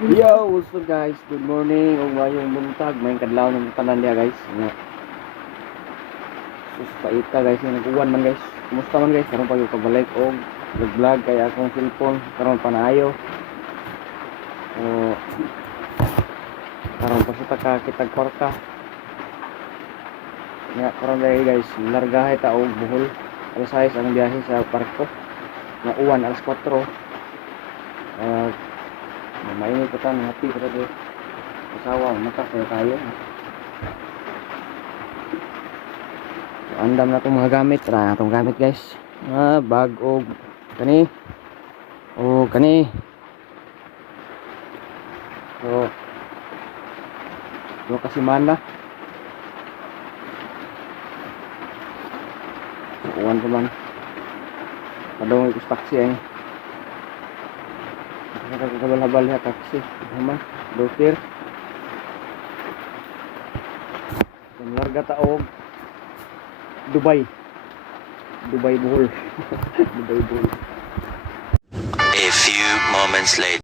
Yo, what's up guys? Good morning o ngayong buntag. May kadlaw ng tanan dia guys. Sus paita guys, nag-uwan man guys. Kumusta man guys? Karon pag pabalik og vlog kaya akong cellphone karon panayo. O karon pa sa kitag kwarta. Nga karon dai guys, largahe ta og Bohol. Alas 6 ang biyahe sa parko. Na uwan alas 4. Mainit pa tayo, happy pa tayo. Asawa, matakaya tayo. So, andam na itong mga gamit. Tara na itong gamit guys. Bag o kani. O kani. So, ito kasi mana. So, uwan ko man. Padong ito taxi ay. Nakakabal-habal ya taksi naman dokter larga taog Dubai Bohol Dubai Bohol. A few moments later.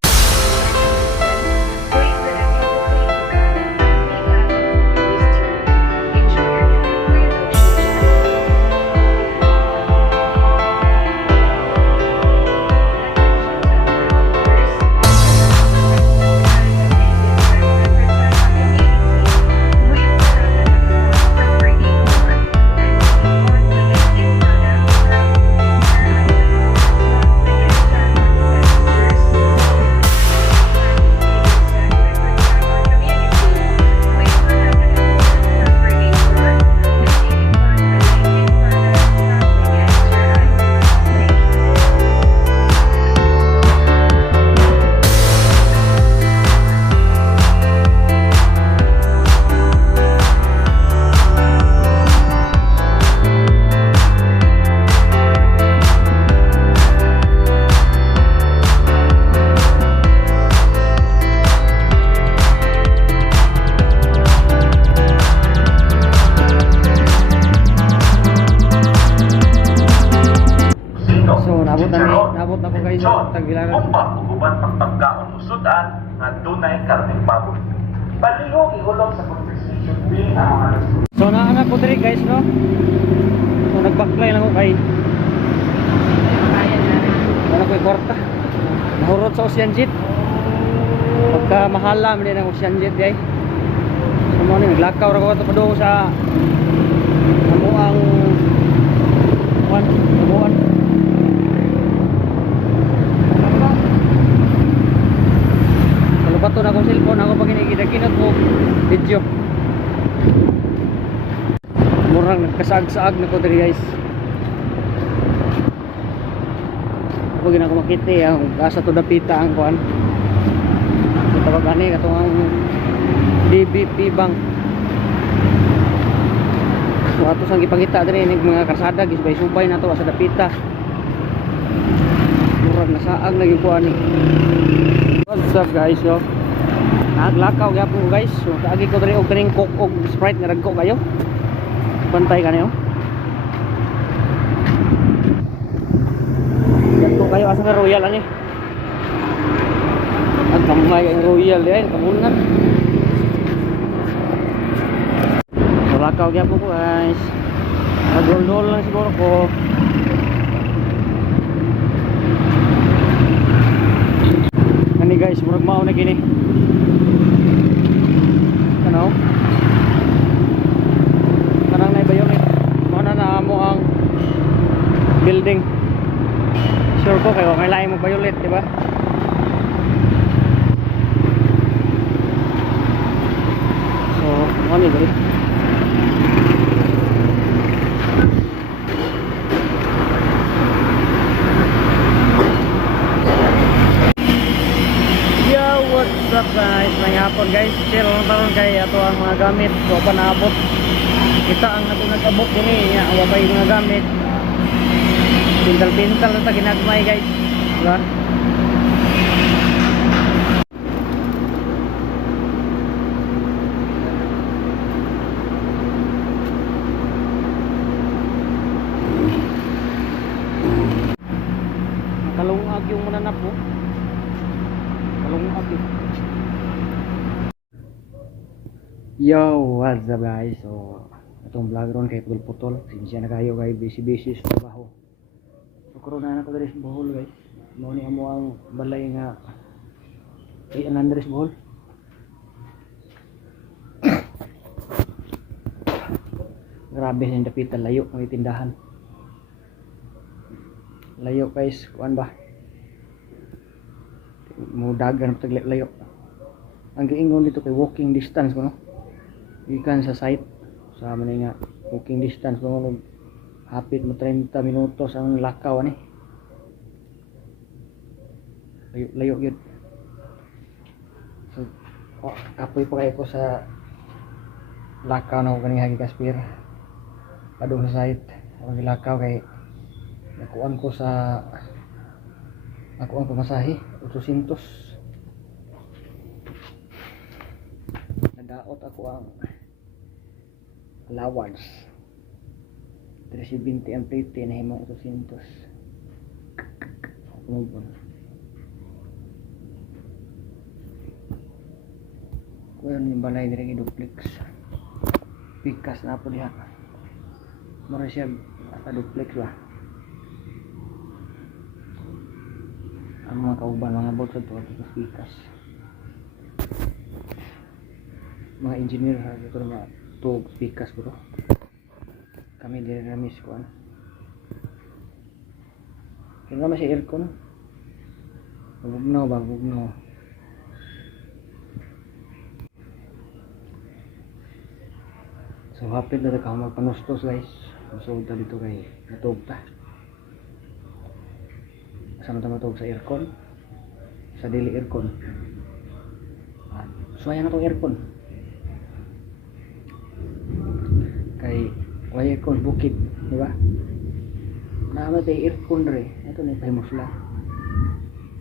Nabot na ko guys sa Tagbilaran. Upang uban pagpagkaon usudan nga dunay karning baboy. Palihog ihulog sa conversation being ang mga So naanak ko diri guys no. So nagbaklay lang ko kay wala ko'y kwarta. Nahurot sa Ocean Jet. Pagka mahala man din ang Ocean Jet guys. So mo ni naglakaw ra ko ato padung sa amuang amuan. Bato na akong cellphone ako pag inikidakinat mo video murang nagkasag-saag na ko diri guys ako gina ko makiti ang asa to dapita ang kuan so tawag ani katong ang DBP Bank so ato sang gipangita diri ning mga karsada gisbay-subay na to sa dapita murang nasaag na gyud kuan ni. What's up guys yo? Naglakaw gyapon ko guys. So kaagi ko diri og kaning Coke og Sprite nga ragko kayo. Pantay kaniyo. Dagko kayo asa nga Royal ani. Ang kamay ang Royal yan, kamunan. Naglakaw gyapon ko guys. Nagdol lang siguro ko. Kani guys, murag mao na gini. Ano? Kanang na ibayon eh. Mana na mo ang building. Sure ko kayo may lain mo violet, di ba? So, ano ni dali? What's up guys, may hapon guys. Share lang taron kay ato ang mga gamit. So panabot. Kita ang ato nagabot dini nya awa pa yung mga gamit. Pintal-pintal na ta ginagmay guys. Diba? Kalungag yung mananap po. Kalungag yun. Yo, what's up guys? So, itong vlog ron kay putol-putol. Sinsya na kayo kay busy-busy sa trabaho. So, corona na ko dali sa Bohol guys. Mo ni amo ang balay nga kay Andres Bohol. Grabe yung dapitan, layo ng tindahan. Layo guys, kuan ba? Mo dagan pag layo. Ang giingon dito kay walking distance ko no. Ikan sa site sa man nga walking distance mo hapit mo 30 minutos ang lakaw ani. Layo gyud. So apoy pa kay ko sa lakaw na ko kaning hagi kaspir. Padung sa site ang lakaw kay nakuan ko sa ako ang pamasahe 800. Nadaot ako ang allowance 320 ang plate na himo 800. Kumubon kuya yung balay diri duplex pikas na po diha mura siya duplex ba ang mga kauban mga bot sa to pikas mga engineer ha dito mga to pikas bro kami dire ramis ko ano kaya naman si aircon bugnaw so hapit na ka magpanustos guys so dito kay natog ta sama-sama matog sa aircon sa dili aircon so ayan na itong aircon kay wala aircon bukid di ba naman tayo aircon re ito na ipahimusla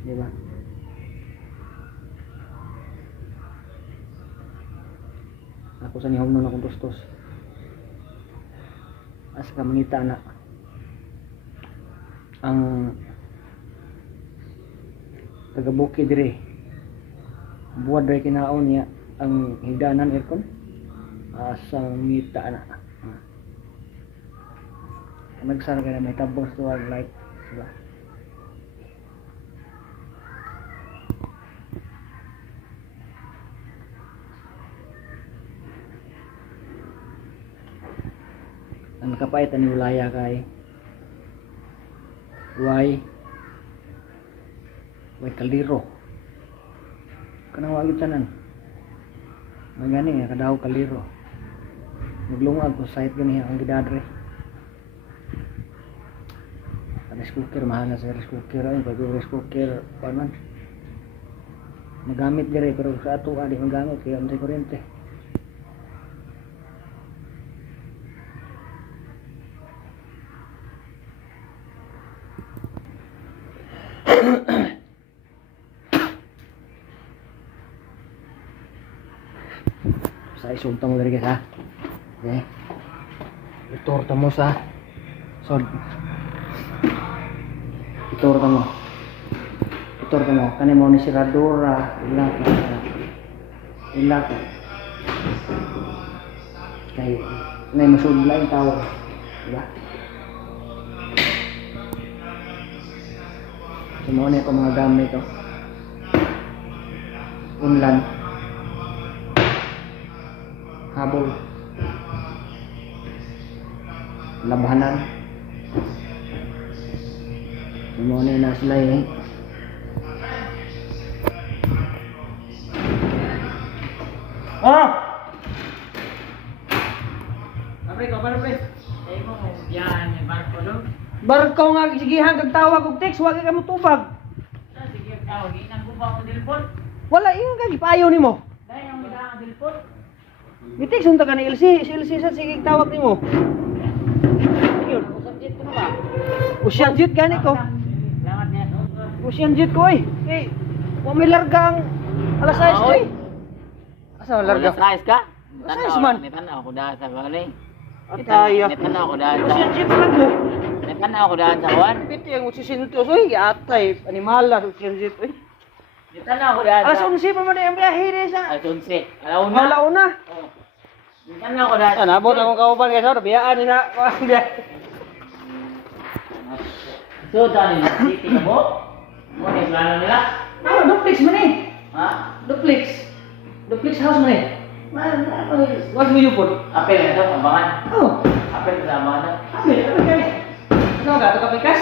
di ba ako sa nihom nun akong tustos as ka mangita na ang taga bukid re buwad re kinaon niya ang higdanan aircon asang mita na nagsara ka na may tabong tuwag light diba ang nakapaitan ni Ulaya kay way kaliro kanang wagit tanan magani kadaw kaliro naglungag ko site gani ang gidadre rice cooker mahal na sa rice cooker ay pag rice cooker paano magamit dire pero sa ato adi magamit kaya may kuryente sa isulta mo dire guys ha okay iturta mo sa sod iturta mo kani mo ni siradura ilak kay may masudla yung tao diba sumuha niya ko mga gamit to unlan habol labanan sumuha niya na sila eh barko nga sige hanggang tawag og text wag ka mo tubag sige tawag inang gubaw og telefon wala yung kay payo nimo dai ang midang telefon mi-text unta ka ni LC sa sige tawag nimo yun usabjit ko ba usabjit gani ko salamat niya usabjit ko oy eh wa may largang alas 6 oy asa larga alas 6 ka alas 6 man may tanaw ko da sa balay Itaya. Netana ako daan sa. Usyan lang mo. Netana ako daan sa kuan. Piti ang usisintos oy, atay animala usyan jit oy. Netana ako daan. Alas 11 pa man ang biyahe sa. Alas 11. Alauna. Oh. Kan ako dahil. Ah, nabot akong kauban guys, oh, biyaan nila. So, dahil city ka mo? Mo ni plano nila? Ah, duplex man eh. Ha? Duplex. Duplex house man eh. What will you put? Apel na ito, abangan. Oh, Apel sa abangan na. ano kaya? Ano ka, ito kapikas?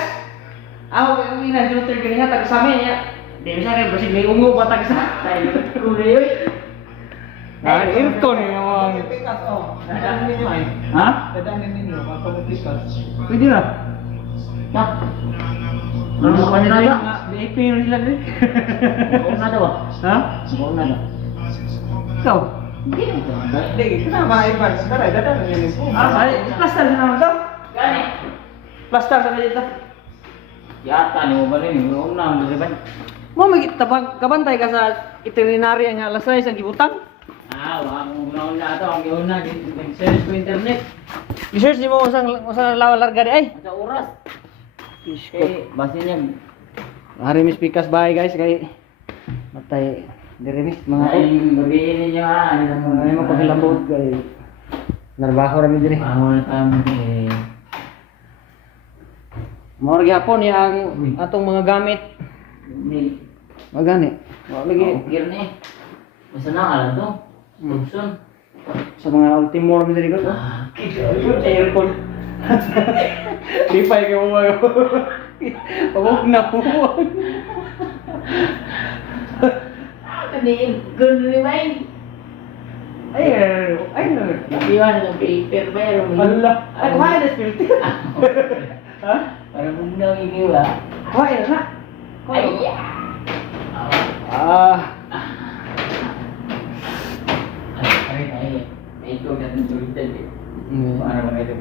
Ako, yung ina-filter ka niya, taga sa amin niya. Di bisa kayo, basig may ungo pa taga sa Ay, kulay yun. Ah, aircon yung... Ha? Pwede na. Ha? Ano pa nila yun? BIP yung sila rin. Buong na daw. Ha? Buong na daw. Ikaw? Hindi na. Ay, plaster na naman ito. Gani. Plaster sa dito. Yata ni mo ba rin? Buong na ang daliban. Mo may kabantay ka sa itinerary ang alas 6 ang gibutang. Wala akong ganoon na ito. Ang ganoon na. Nag-search ko internet. I-search ni mo usang lawa larga di ay. Sa oras. Isko. Eh, basta niya. Hari mis pikas bahay guys kay matay diri mis mga Ay, gabihin ninyo ha. ay mo pagilambot kay narbaho ra mi diri. Ako na kami eh. Mao ra gyapon ya ang atong mga gamit. Hindi. Magani. Wa lagi Gear na eh. Basta na alam to. Tucson. sa mga ultimo ra mi diri ko. Aircon. Di pa kayo mo. Pagod na po. Kani, gano'n ni May. Ay, Iwan ng paper pero may. Allah. Ay, kumain na filter. Ha? Parang kung nang iniwa. Kumain na. Ay, Ah, ay. May ito ka ng tulitan eh. Para mga ito.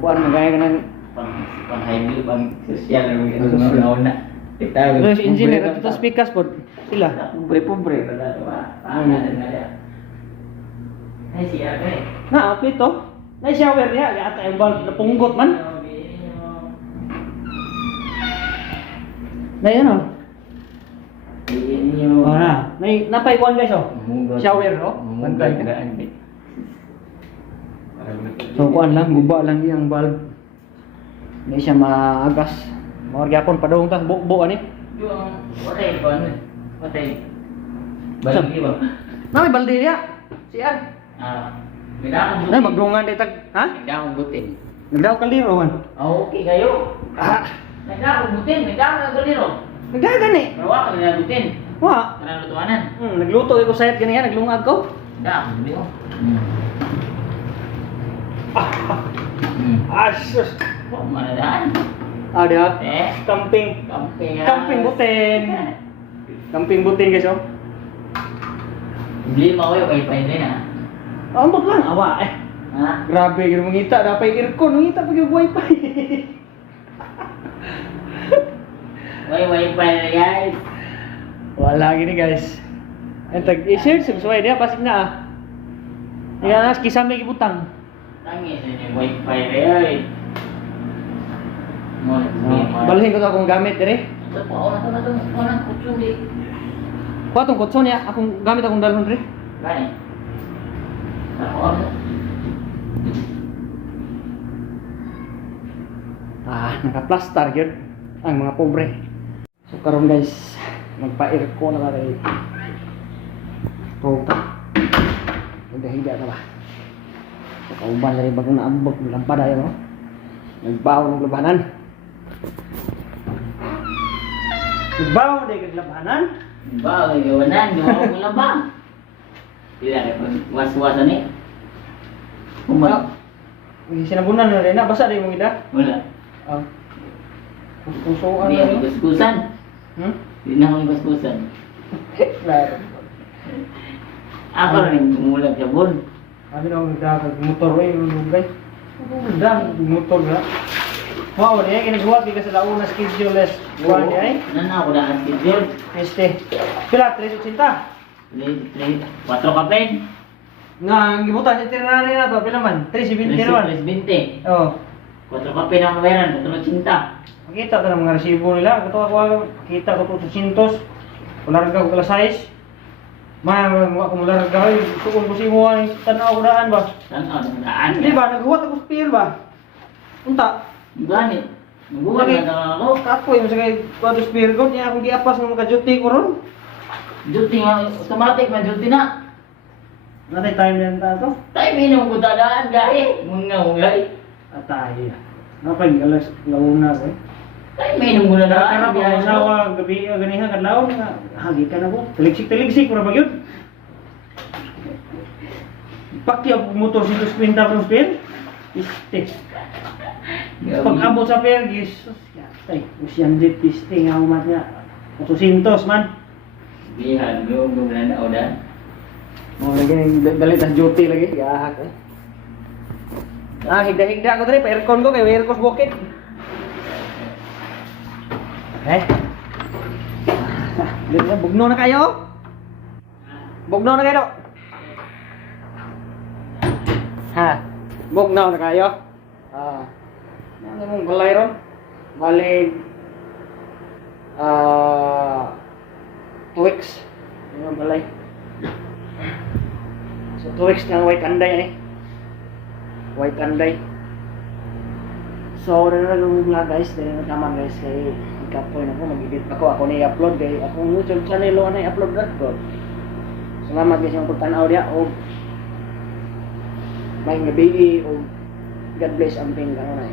kuan magaya ka ng Pang-hybrid, pang-social. Una-una. terus engineer at ito speakers po sila. Pobre-pobre. Ay, siya ka eh. Na, okay to. Na shower niya, yata yung bulb napunggot man. Na yan oh. Oh na. Napay kuan guys oh. Shower oh. Bantay ka. So kuan lang, guba lang yung bulb. Hindi siya maagas. Mawag yapon padung tas bukbo ani. Yung patay ko ano? Patay. Baldi ba? Na may balde niya. Siyan. May akong butin. Na magdungan day tag, ha? May akong butin. Nagdaw kaliro man. Okay kayo. Ah, May akong butin. May akong galiro. nagdagan ni. Pero wala ka nila butin. Wa. Karang lutuanan. Nagluto ko sayat ganiya, naglungag ko. Hindi ako. Hindi ko. Asus. Manadaan. Ada. Eh. Camping. Camping. Camping butin. Camping butin guys oh. Bili mo ko yung wifi din ha. Ambot lang awa eh. Ha? Grabe gid mangita dapat aircon mangita pag yung wifi. May wifi na guys. Wala gini guys. Entag i-share subscribe dia pasig na ah. Yan nas kisame gibutang. Tangis na yung wifi na yun. Balhin ko to akong gamit dire. Ito po, ako na kutsuli. Kuha tong kutson niya, akong gamit akong dalhon dire. Gani? Ako. Naka-plaster gyud ang mga pobre. So karon guys, magpa-aircon na kay. Pota. Higa-higa na ba? So kauban na rin bagong naambot ng lampada yun, no? Nagbaw ng labanan. Nagbaw na yung labanan. Ba, gawanan, gawa ko lang ba? Tidak ada was-wasan eh. Wala. Sinabunan na rin na, basa rin mong ita. Wala. Kusuan Hindi na ako rin. baskusan. Hindi na ako baskusan. Klaro. Ako rin tumulag sa bon. Ano na ang dagat, motor eh, lulugay. Motor na. Wow, niya, kinagawa ka sa launa schedule less. Buwan niya eh. Nan ako na ang schedule. Pila, 380. 4 kapen. Nga, ang gibutan sa itinerary na to, pila man? 370 naman. 320. Oo. 4 kapen ang bayaran, 480. Makita ka ng mga resibo nila. Ito ako, kita ko 200. Kularga ko kala size. Mga kumular gawin, tukon ko si mo ay tanaw ko daan ba? Tanaw na daan. Di ba, naghuwat ako spear ba? Unta, Gani. Nabuhat na ako. kapoy mo sa kay kwado spear ko, niya akong giapas ng makajuti ko ron. Duty nga, automatic man duty na. Natay time yan ta to? Tayo minum ko dadaan gaya. Mungay. Atay. Napay, alas launa ko eh. Tayo minum ko na Karap daan. ako asawa, gabi, ganihan, kadlaw, nga, hagi ka na ko. Taligsik, pura ba yun? Pakya motor si Sprinta from Spain. Iste. Pag abot sa Pergis, ay, usyan dit piste nga umat nga. 800 man. Bihan, yung na na udan. Oh, lagi dalit ang duty lagi. Yahak eh. Higda-higda ako dali, pa-aircon ko kay aircon bukit. Bugno na kayo? Bugno na kayo? Ha? Bugno na kayo? Ano mong balay ron? Balik 2 weeks. Ano ang balay? So 2 weeks ng white anday White anday. So na lang mga guys, dahil naman guys kay ikapoy na ko mag-edit ako ni upload kay akong YouTube channel o na i-upload na ko. Salamat guys yung pagtanaw dia o may gabi o God bless ang pin ka na